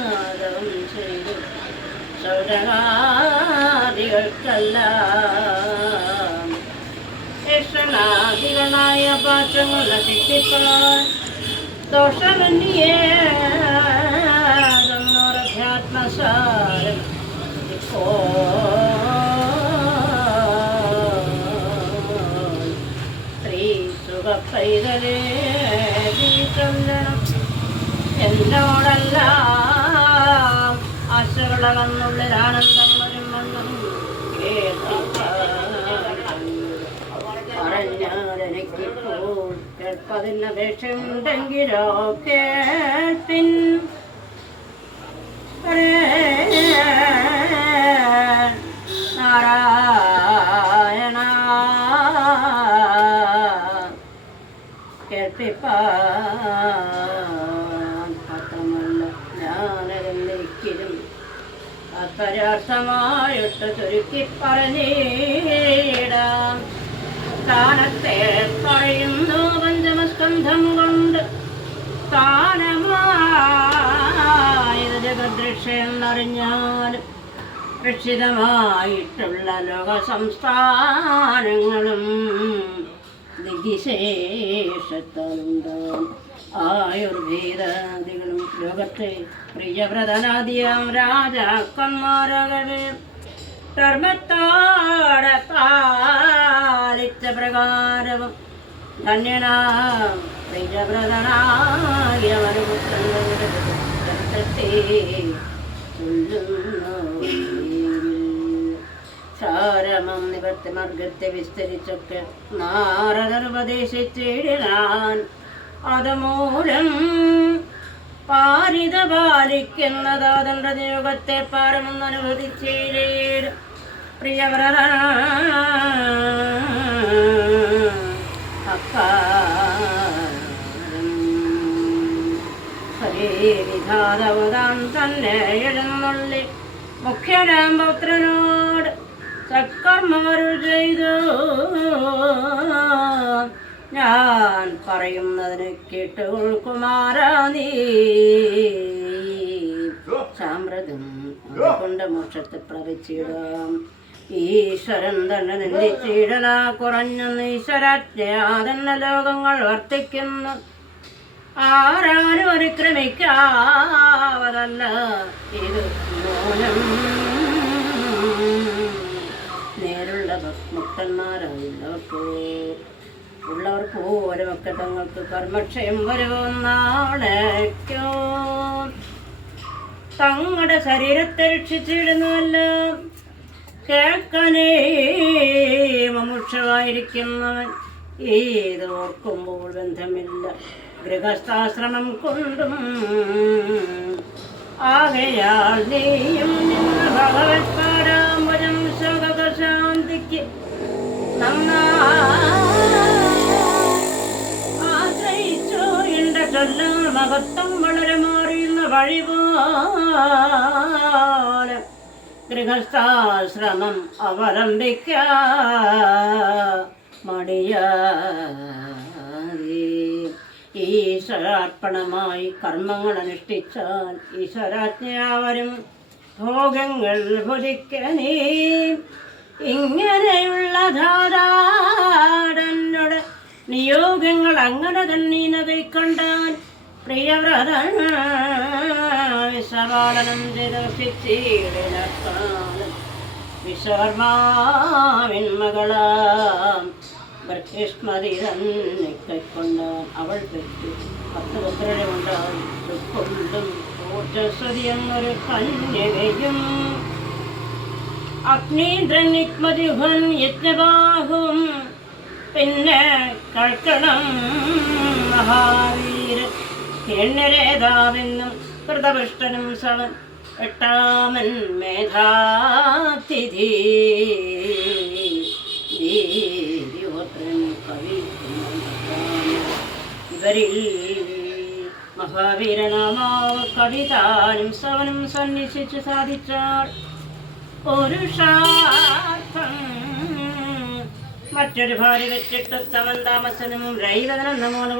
സംഹാരം ചെയ്തു സൗരണാദികൾക്കെല്ലാം കൃഷ്ണാദികളായ പാത്രങ്ങൾ നശിപ്പിക്കാൻ ദോഷമന്യേ ഇപ്പോ പൈതലേ നീ എന്നോടല്ല ആശകളകന്നുള്ളിൽ ആനന്ദം വരും വണ്ണം പറഞ്ഞാലെനിക്കിപ്പോൾ കേൾപ്പതിന് അപേക്ഷയുണ്ടെങ്കിലോ കേൾപ്പിൻ നാരായണ കേൾപ്പിപ്പാൻ അപരാർത്ഥമായിട്ട് ചുരുക്കി പറഞ്ഞിടാം. സ്ഥാനത്തെ പറയുന്നു പഞ്ചമസ്കന്ധം കൊണ്ട് സ്ഥാനമായത് ജഗദൃക്ഷയെന്നറിഞ്ഞാലും രക്ഷിതമായിട്ടുള്ള ലോക സംസ്ഥാനങ്ങളും ദിഗ്വിശേഷത്താലുണ്ടാവും ആയുർവേദാദികളും ലോകത്തെ പ്രിയവ്രതനാദിയാം രാജാക്കന്മാരകവേ ധർമ്മത്തോടെ പ്രകാരവും ധന്യനാം പ്രിയവ്രതനായ നിവർത്തി മാർഗത്തെ വിസ്തരിച്ചൊക്കെ നാരദർ ഉപദേശിച്ചിടാൻ അതുമൂലം പാരിത നിയോഗത്തെ പാരമെന്ന് അനുവദിച്ചേരേ പ്രിയവ്രത വിധാതവതാൻ തന്നെ എഴുന്നള്ളി ചെയ്തു. ഞാൻ പറയുന്നതിന് കേട്ടുകൊൾക്കുമാറാ നീ. സാമ്രതം കൊണ്ട് മോക്ഷത്തെ പ്രവച്ചിടാം ഈശ്വരൻ തന്നെ നിന്ദിച്ചിടല കുറഞ്ഞെന്ന് ഈശ്വരാജ്ഞാതന്നെ ലോകങ്ങൾ വർത്തിക്കുന്നു. ആരാനും അനുക്രമിക്കാവതല്ല ഇത് മൂലം നേരുള്ള മുക്തന്മാരായുള്ളവർക്ക് ഉള്ളവർക്ക് ഓരോക്കെ തങ്ങൾക്ക് കർമ്മക്ഷയം വരുമെന്നാളേക്കോ തങ്ങളുടെ ശരീരത്തെ രക്ഷിച്ചിടുന്നതല്ല കേൾക്കാനേ മമുക്ഷമായിരിക്കുന്നവൻ ഏതോർക്കുമ്പോൾ ബന്ധമില്ല ഗൃഹസ്ഥാശ്രമം കൊണ്ടും. ആകയാൽ നീയും നിന്ന് ഭഗവത് പാരാമ്പരം ചൊല്ലാൻ വളരെ മാറിയുന്ന വഴിപോലെ ഗൃഹസ്ഥാശ്രമം അവലംബിക്ക. മടിയാതെ കർമ്മങ്ങൾ അനുഷ്ഠിച്ചാൽ ഈശ്വരാജ്ഞയാവരും ഭോഗങ്ങൾ ഭുജിക്കനേ ഇങ്ങനെയുള്ള ധാരാടനോട് നിയോഗങ്ങൾ അങ്ങനെ തന്നെ കൈക്കൊണ്ടാൻ പ്രിയവ്രത വിശ്വപാലനം ചെയ്തീടനക്കാലം വിശ്വർമാവിൻ മകളാം ബ്രഹ്മതി തന്നെ കൈക്കൊണ്ടാൻ അവൾ പെറ്റു. പത്ത് പുത്രരെ കൊണ്ടാൽ ഉൾക്കൊണ്ടും ഊർജസ്വതി എന്നൊരു കന്യകയും അഗ്നീന്ദ്രനിക്മതിഹൻ യജ്ഞബാഹും പിന്നെ കൽക്കണം മഹാവീര എണ്ണരേതാവെന്നും കൃതപൃഷ്ടനും സവൻ എട്ടാമൻ മേധാതിഥി. കവി ഇവരിൽ മഹാവീരനാമാവ് കവിതാനും സവനും സന്യസിച്ച് സാധിച്ചാൽ പുരുഷാർത്ഥം മറ്റൊരു ഭാര്യ വെച്ചിട്ട് തവൻ താമസനും രൈവതനം മൂന്ന്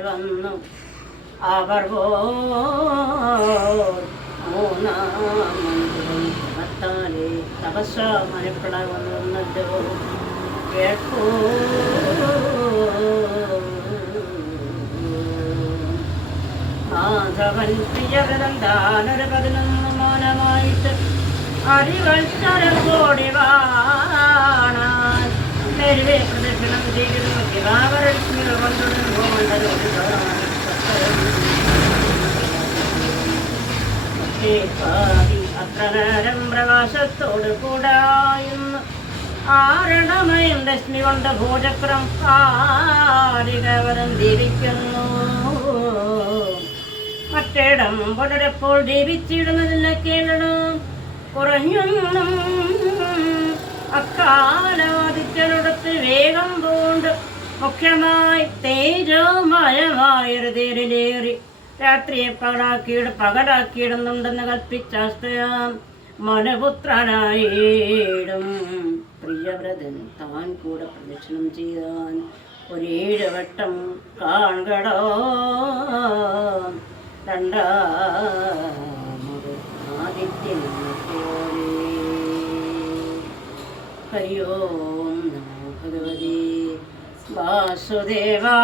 വന്നു. അവർ പോൽ മൂന്നാം മന്ത്രം ഭർത്താലേ തപസ്സമയപ്പെടാമെന്നല്ലോ കേൾക്കൂ. മാധവൻ പ്രിയകരം ദാനൊരു പതിനൊന്ന് മൗനമായിട്ട് തരം കോടി നേരം പ്രകാശത്തോട് കൂടായുന്നു ആരണമയം ലക്ഷ്മി കൊണ്ട് ഭൂചക്രം കാരികവരം ദീപിക്കുന്നു. മറ്റേടം പുലരപ്പോൾ ദീപിച്ചിടുന്നതിനെ കേൾക്കണം കുറഞ്ഞൊന്നും അക്കാലാദിത്യനോടത്ത് വേഗം പൂണ്ട്. മുഖ്യമായി തേജോമയമായൊരു തേരിലേറി രാത്രിയെ പകടാക്കിയിട പകടാക്കിയിടുന്നുണ്ടെന്ന് കൽപ്പിച്ചാസ്തയാം മനപുത്രനായിടും. പ്രിയവ്രതൻ താൻ കൂടെ പ്രദക്ഷിണം ചെയ്താൻ ഒരേഴ് വട്ടം കാണടോ രണ്ടാമത് ആദിത്യൻ പോലെ वासुदेवा